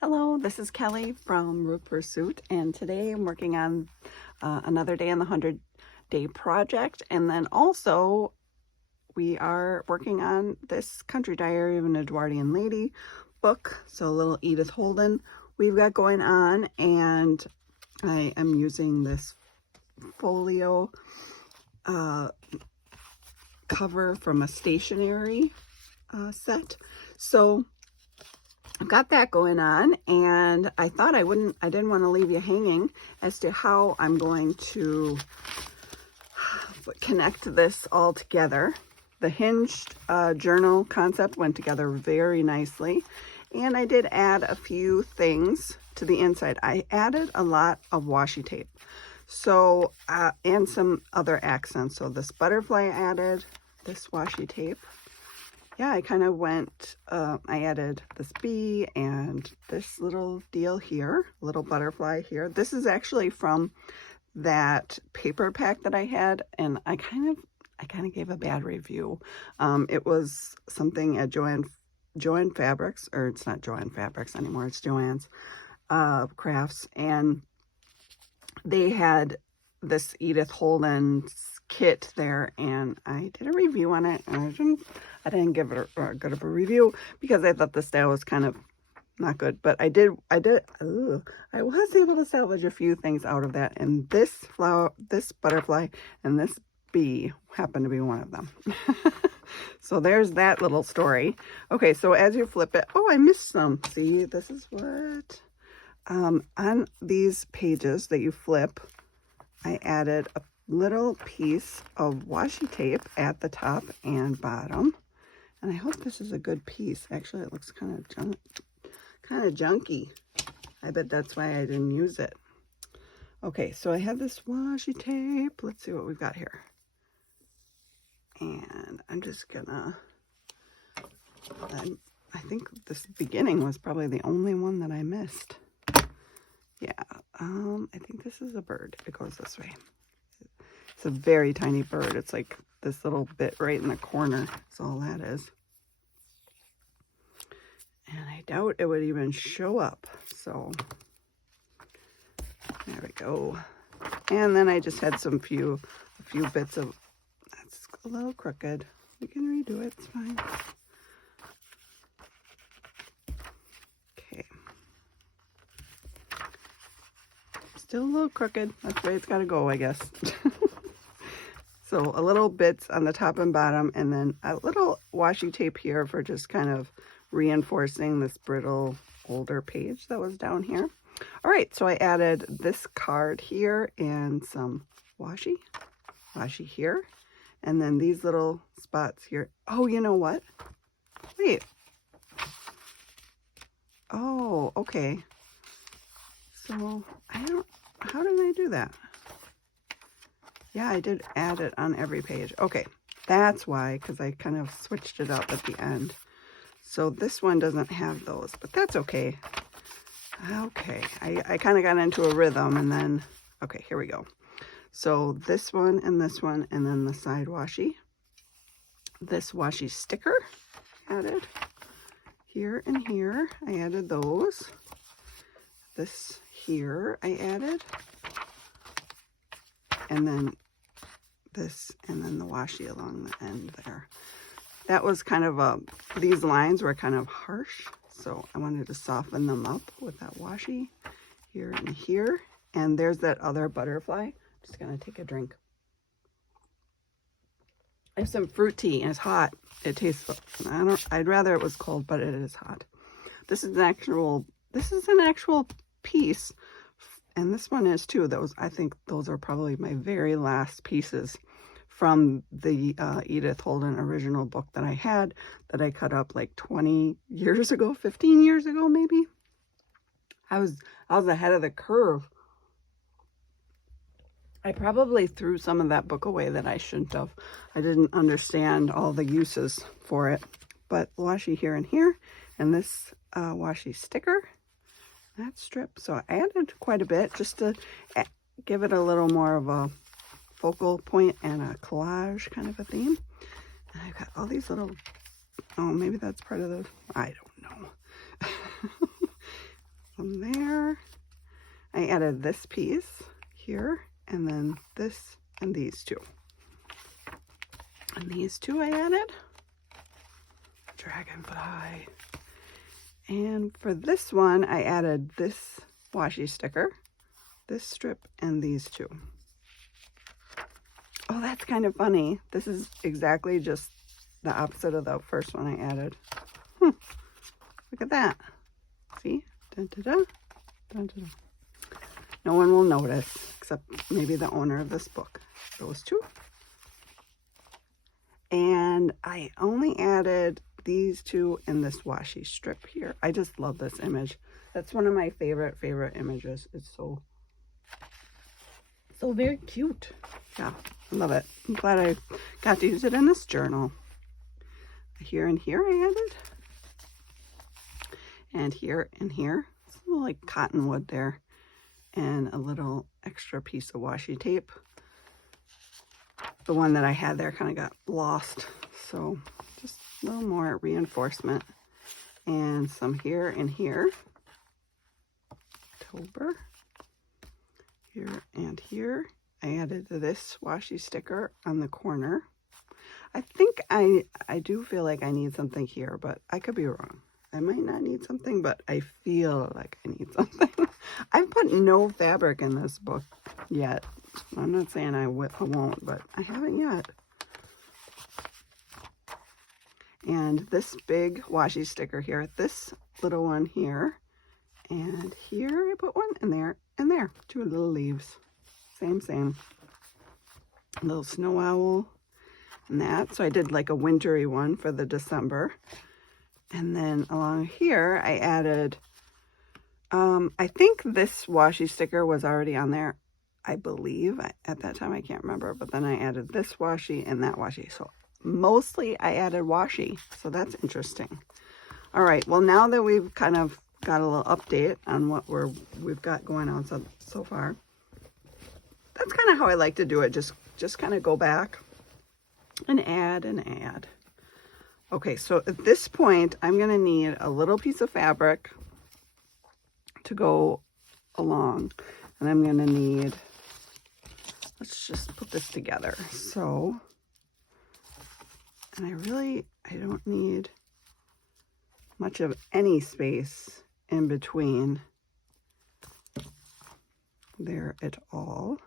Hello, this is Kelly from Root Pursuit, and today I'm working on another day in the 100-day project, and then also we are working on this Country Diary of an Edwardian Lady book, so a little Edith Holden we've got going on, and I am using this folio cover from a stationery set. So I've got that going on, and I thought I didn't want to leave you hanging as to how I'm going to connect this all together. The hinged journal concept went together very nicely, and I did add a few things to the inside. I added a lot of washi tape, so and some other accents. So this butterfly I added, this washi tape. Yeah, I kind of went, I added this bee and this little deal here, little butterfly here. This is actually from that paper pack that I had, and I kind of gave a bad review. It was something at Joann Fabrics, or it's not Joann Fabrics anymore, it's Joann's Crafts, and they had this Edith Holden kit there, and I did a review on it, and I didn't give it a good of a review because I thought the style was kind of not good, but I was able to salvage a few things out of that, and this flower, this butterfly, and this bee happened to be one of them. So there's that little story. Okay, so as you flip it, oh, I missed some. See, this is what, on these pages that you flip, I added a little piece of washi tape at the top and bottom, and I hope this is a good piece. Actually, it looks kind of junky. I bet that's why I didn't use it. Okay, so I have this washi tape. Let's see what we've got here. And I'm just gonna, I think this beginning was probably the only one that I missed. Yeah, I think this is a bird. It goes this way. It's a very tiny bird. It's like this little bit right in the corner. That's all that is. And I doubt it would even show up. So there we go. And then I just had a few bits of, that's a little crooked. We can redo it, it's fine. Okay. Still a little crooked. That's the way it's got to go, I guess. So a little bits on the top and bottom, and then a little washi tape here for just kind of reinforcing this brittle older page that was down here. All right, so I added this card here and some washi here, and then these little spots here. Oh, you know what? Wait. Oh, okay. So how did I do that? Yeah, I did add it on every page. Okay, that's why, because I kind of switched it up at the end. So this one doesn't have those, but that's okay. Okay, I kind of got into a rhythm, and then, okay, here we go. So this one, and then the side washi. This washi sticker added here and here. I added those. This here I added. And then this, and then the washi along the end there. That was kind of these lines were kind of harsh, so I wanted to soften them up with that washi here and here. And there's that other butterfly. Just gonna take a drink. I have some fruit tea, and it's hot. It tastes, I'd rather it was cold, but it is hot. This is an actual piece. And this one is too. I think those are probably my very last pieces from the Edith Holden original book that I had, that I cut up like 20 years ago, 15 years ago maybe. I was ahead of the curve. I probably threw some of that book away that I shouldn't have. I didn't understand all the uses for it. But washi here and here, and this washi sticker. That strip, so I added quite a bit just to give it a little more of a focal point and a collage kind of a theme. And I've got all these little, oh, maybe that's part of the, I don't know. added this piece here, and then this and these two. And these two I added. Dragonfly. And for this one, I added this washi sticker, this strip, and these two. Oh, that's kind of funny. This is exactly just the opposite of the first one I added. Look at that. See? Dun, dun, dun. Dun, dun, dun. No one will notice, except maybe the owner of this book. Those two. And I only added these two in this washi strip here. I just love this image. That's one of my favorite images. It's so very cute. Yeah, I love it. I'm glad I got to use it in this journal. Here and here I added. And here and here. It's a little like cottonwood there. And a little extra piece of washi tape. The one that I had there kind of got lost. So just a little more reinforcement. And some here and here. October. Here and here. I added this washi sticker on the corner. I think I do feel like I need something here, but I could be wrong. I might not need something, but I feel like I need something. I've put no fabric in this book yet. I'm not saying I won't, but I haven't yet. And this big washi sticker here, this little one here, and here I put one, and there, and there. Two little leaves. Same. A little snow owl and that. So I did like a wintry one for the December. And then along here, I added, I think this washi sticker was already on there, I believe. At that time, I can't remember. But then I added this washi and that washi. So mostly I added washi. So that's interesting. All right. Well, now that we've kind of got a little update on what we've got going on so far, that's kind of how I like to do it. Just kind of go back and add and add. Okay, so at this point, I'm going to need a little piece of fabric to go along. And I'm going to need, let's just put this together. So, and I don't need much of any space in between there at all.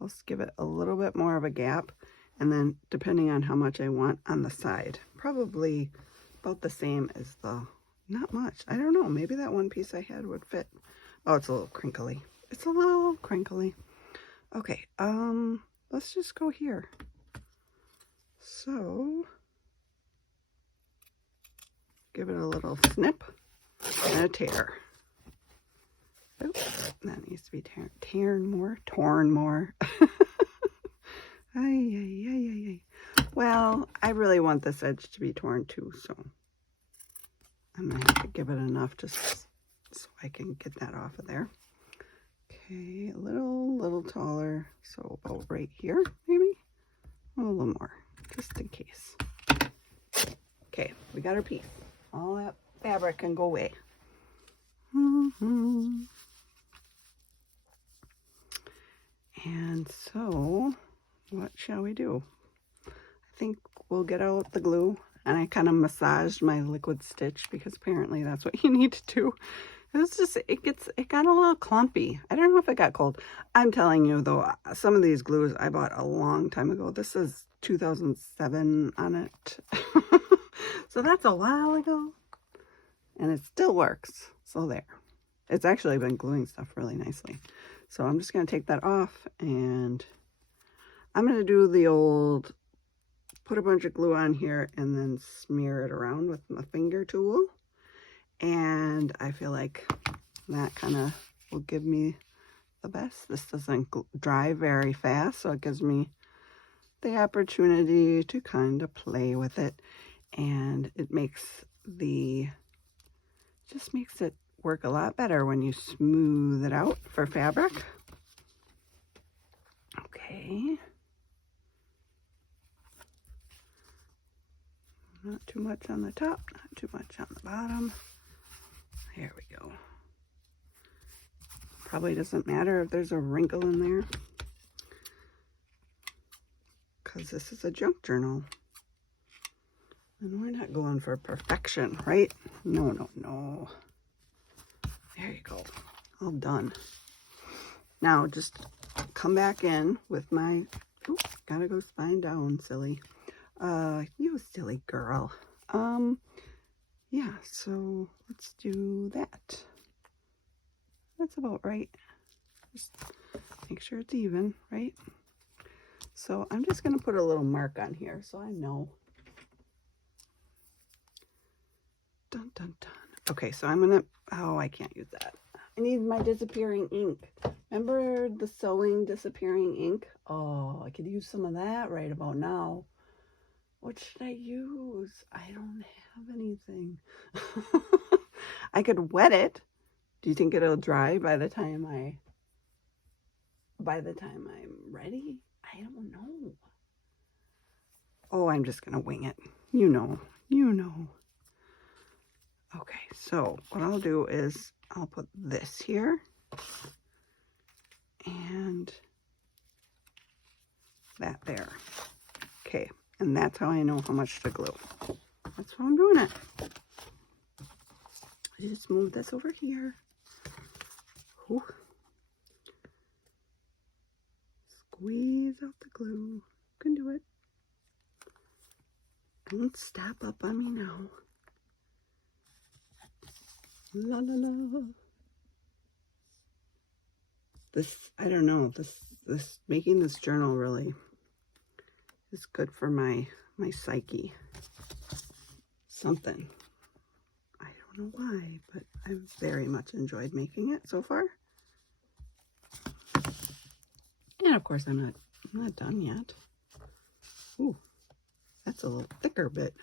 Let's give it a little bit more of a gap. And then depending on how much I want on the side, probably about the same as not much. I don't know. Maybe that one piece I had would fit. Oh, it's a little crinkly. It's a little crinkly. Okay. Let's just go here. So give it a little snip and a tear. Oops, that needs to be torn more. Ay. Well, I really want this edge to be torn too, so I'm going to have to give it enough just so I can get that off of there. Okay, a little taller, so about right here, maybe? A little more, just in case. Okay, we got our piece. All that fabric can go away. And so, what shall we do? I think we'll get out the glue, and I kind of massaged my liquid stitch because apparently that's what you need to do. It got a little clumpy. I don't know if it got cold. I'm telling you though, some of these glues I bought a long time ago. This is 2007 on it. So that's a while ago, and it still works. So there. It's actually been gluing stuff really nicely. So I'm just going to take that off, and I'm going to do the old, put a bunch of glue on here and then smear it around with my finger tool. And I feel like that kind of will give me the best. This doesn't dry very fast, so it gives me the opportunity to kind of play with it. And it just makes it work a lot better when you smooth it out for fabric. Okay. Not too much on the top, not too much on the bottom. There we go. Probably doesn't matter if there's a wrinkle in there, because this is a junk journal. And we're not going for perfection, right? No, no, no. There you go. All done. Now just come back in with my, oops, gotta go spine down, silly. You silly girl. Yeah, so let's do that. That's about right. Just make sure it's even, right? So I'm just gonna put a little mark on here so I know. Dun, dun, dun. Okay, so I'm gonna, oh, I can't use that. I need my disappearing ink. Remember the sewing disappearing ink? Oh, I could use some of that right about now. What should I use? I don't have anything. I could wet it. Do you think it'll dry by the time I'm ready? I don't know. Oh, I'm just gonna wing it. You know. Okay, so what I'll do is I'll put this here and that there. Okay, and that's how I know how much to glue. That's how I'm doing it. Just move this over here. Ooh. Squeeze out the glue. You can do it. Don't stop up on me now. La la la. This, I don't know, this making this journal really is good for my psyche. Something. I don't know why, but I've very much enjoyed making it so far. And of course I'm not done yet. Ooh, that's a little thicker bit.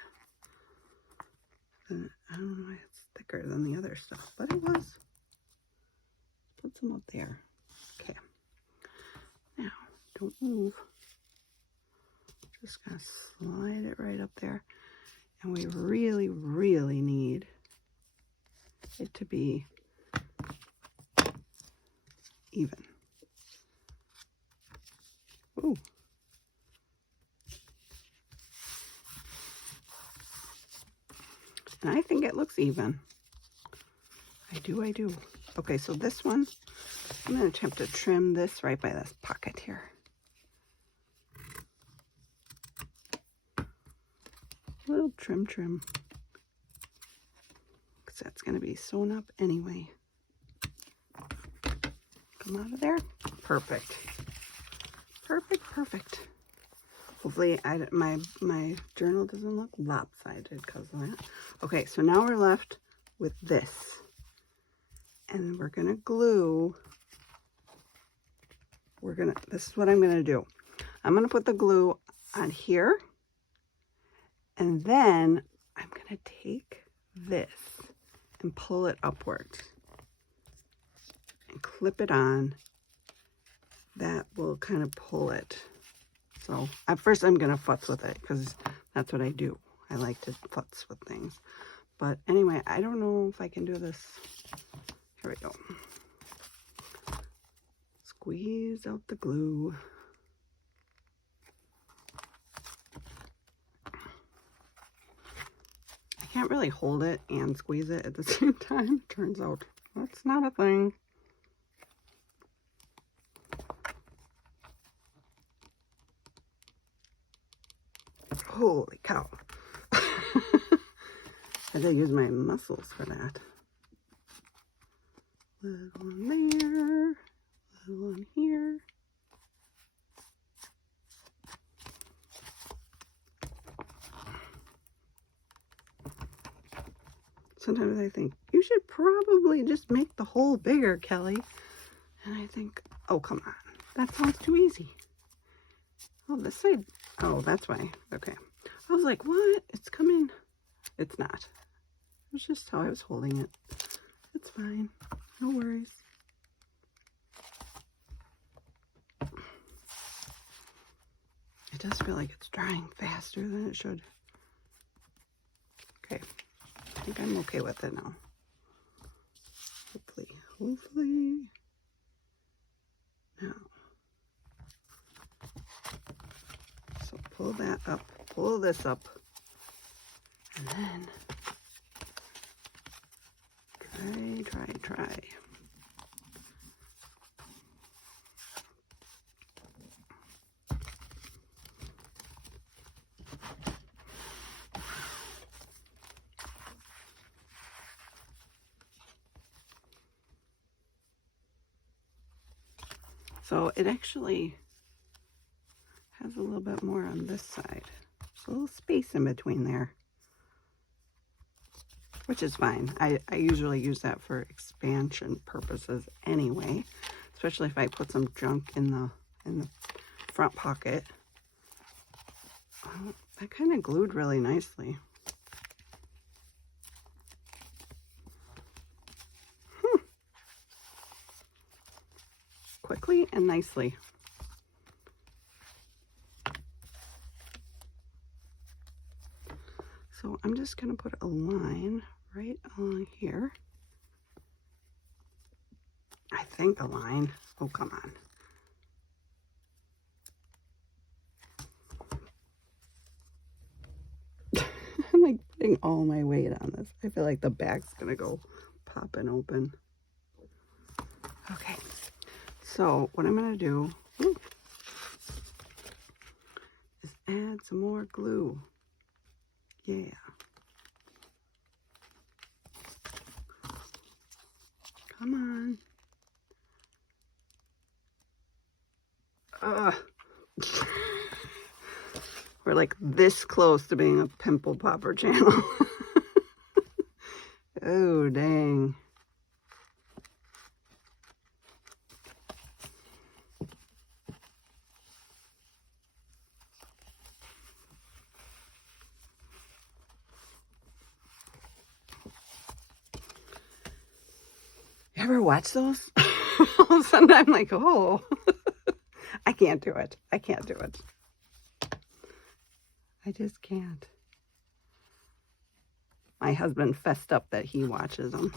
I don't know why it's thicker than the other stuff, but it was. Put some up there. Okay. Now, don't move. Just gonna slide it right up there. And we really, really need it to be even. Ooh. And I think it looks even. I do. Okay, so this one, I'm going to attempt to trim this right by this pocket here. A little trim. Because that's going to be sewn up anyway. Come out of there. Perfect. Hopefully my journal doesn't look lopsided because of that. Okay, so now we're left with this. And we're going to glue. This is what I'm going to do. I'm going to put the glue on here. And then I'm going to take this and pull it upwards. And clip it on. That will kind of pull it. So at first I'm going to futz with it because that's what I do. I like to futz with things. But anyway, I don't know if I can do this. Here we go. Squeeze out the glue. I can't really hold it and squeeze it at the same time. Turns out that's not a thing. Holy cow. I had to use my muscles for that. Little on there, little on here. Sometimes I think, you should probably just make the hole bigger, Kelly. And I think, oh, come on. That sounds too easy. Oh, this side. Oh, that's why. Okay. I was like, what? It's coming. It's not. It was just how I was holding it. It's fine. No worries. It does feel like it's drying faster than it should. Okay. I think I'm okay with it now. Hopefully. pull that up, pull this up, and then try. So it actually has a little bit more on this side. There's a little space in between there, which is fine. I usually use that for expansion purposes anyway, especially if I put some junk in the front pocket. That kind of glued really nicely. Quickly and nicely. So I'm just going to put a line right on here. I think a line. Oh, come on. I'm like putting all my weight on this. I feel like the back's going to go popping open. Okay. So what I'm going to do is add some more glue. Yeah. Come on. We're like this close to being a pimple popper channel. Oh, dang. You ever watch those? All of a sudden I'm like, oh, I can't do it. I can't do it. I just can't. My husband fessed up that he watches them.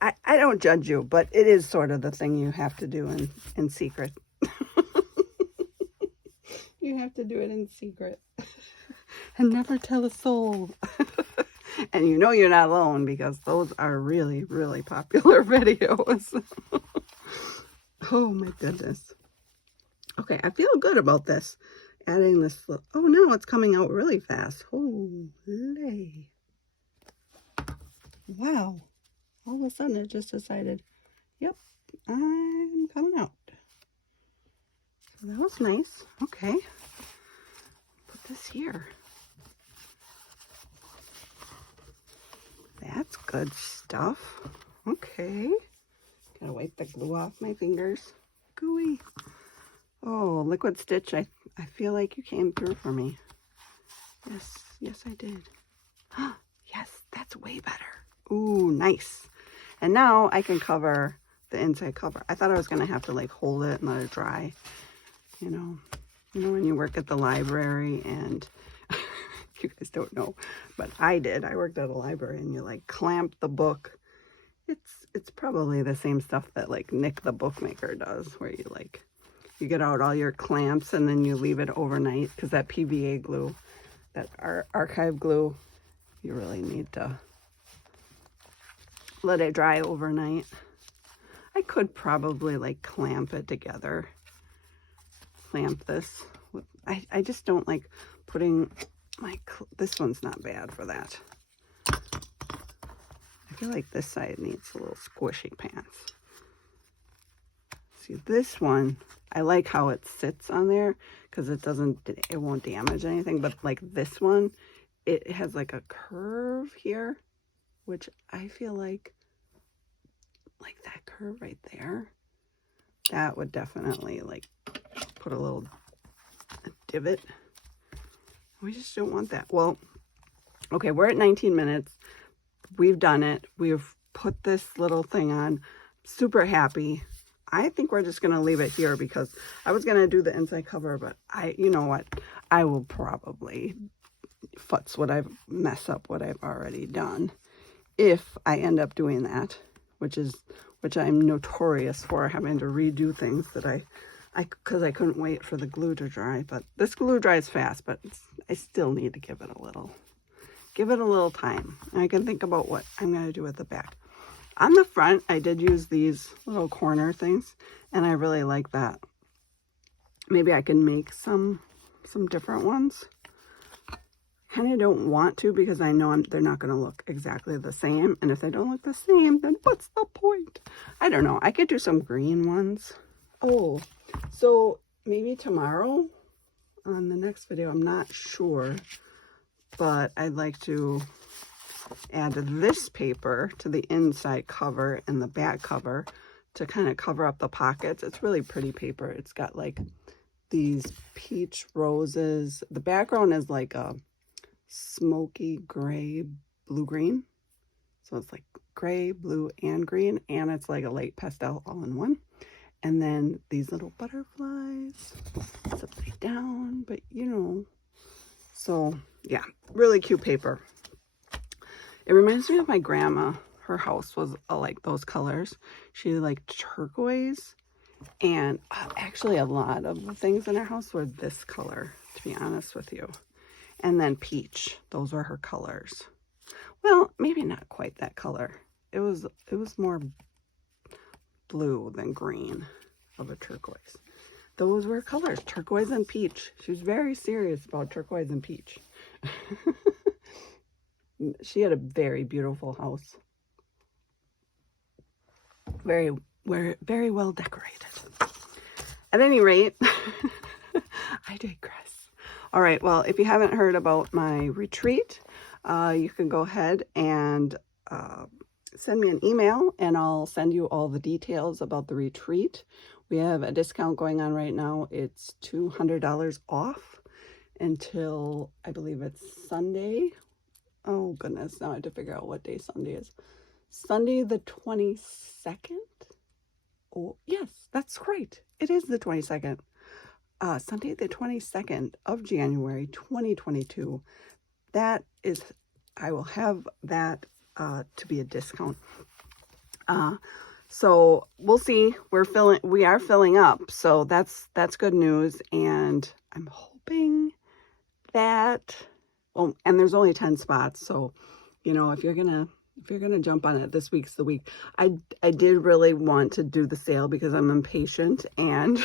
I don't judge you, but it is sort of the thing you have to do in secret. You have to do it in secret. And never tell a soul. And you know you're not alone because those are really, really popular videos. Oh my goodness. Okay, I feel good about this. Adding this, oh no, it's coming out really fast. Holy. Wow. All of a sudden it just decided, yep, I'm coming out. So that was nice. Okay. Put this here. That's good stuff. Okay. Gotta wipe the glue off my fingers. Gooey. Oh, liquid stitch. I feel like you came through for me. Yes, I did. Yes, that's way better. Ooh, nice. And now I can cover the inside cover. I thought I was gonna have to like hold it and let it dry. You know when you work at the library and you guys don't know, but I did. I worked at a library and you like clamp the book. It's probably the same stuff that like Nick the bookmaker does, where you get out all your clamps and then you leave it overnight, because that PVA glue, that archive glue, you really need to let it dry overnight. I could probably like clamp it together. Clamp this. I just don't like putting this one's not bad for that. I feel like this side needs a little squishy pants. See, this one, I like how it sits on there because it won't damage anything. But like this one, it has like a curve here, which I feel like that curve right there, that would definitely like put a little divot. We just don't want that. Well, okay, we're at 19 minutes. We've done it. We've put this little thing on. Super happy. I think we're just going to leave it here because I was going to do the inside cover, but you know what? I will probably mess up what I've already done if I end up doing that, which I'm notorious for, having to redo things that because I couldn't wait for the glue to dry, but this glue dries fast, but I still need to give it a little time. And I can think about what I'm going to do at the back. On the front, I did use these little corner things, and I really like that. Maybe I can make some different ones. Kind of don't want to because I know they're not going to look exactly the same. And if they don't look the same, then what's the point? I don't know. I could do some green ones. Oh, so maybe tomorrow on the next video, I'm not sure, but I'd like to add this paper to the inside cover and the back cover to kind of cover up the pockets. It's really pretty paper. It's got like these peach roses. The background is like a smoky gray, blue-green. So it's like gray, blue, and green, and it's like a light pastel all in one. And then these little butterflies. It's upside down, but you know. So yeah, really cute paper. It reminds me of my grandma. Her house was like those colors. She liked turquoise, and actually a lot of the things in her house were this color, to be honest with you. And then peach, those were her colors. Well, maybe not quite that color. It was more blue than green of a turquoise. Those were colors, turquoise and peach. She was very serious about turquoise and peach. She had a very beautiful house. Very well decorated. At any rate, I digress. All right, well, if you haven't heard about my retreat, you can go ahead and send me an email, and I'll send you all the details about the retreat. We have a discount going on right now. It's $200 off until, I believe it's Sunday. Oh, goodness, now I have to figure out what day Sunday is. Sunday the 22nd? Oh, yes, that's right. It is the 22nd. Sunday the 22nd of January 2022. That is, I will have that to be a discount. So we'll see. We are filling up, so that's good news. And I'm hoping that, well, and there's only 10 spots, so you know, if you're gonna jump on it, this week's the week. I did really want to do the sale because I'm impatient, and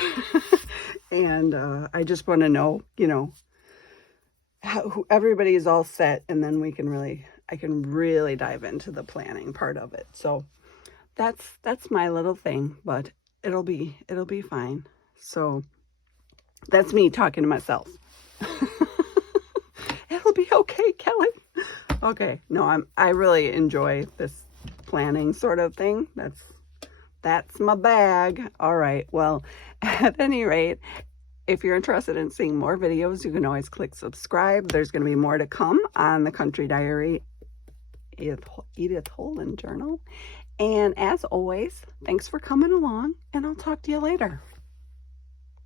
and I just want to know, you know, how everybody is all set, and then I can really dive into the planning part of it. So that's my little thing, but it'll be fine. So that's me talking to myself. It'll be okay, Kelly. Okay, no, I really enjoy this planning sort of thing. That's my bag. All right, well, at any rate, if you're interested in seeing more videos, you can always click subscribe. There's going to be more to come on the Country Diary Edith Holden journal. And as always, thanks for coming along, and I'll talk to you later.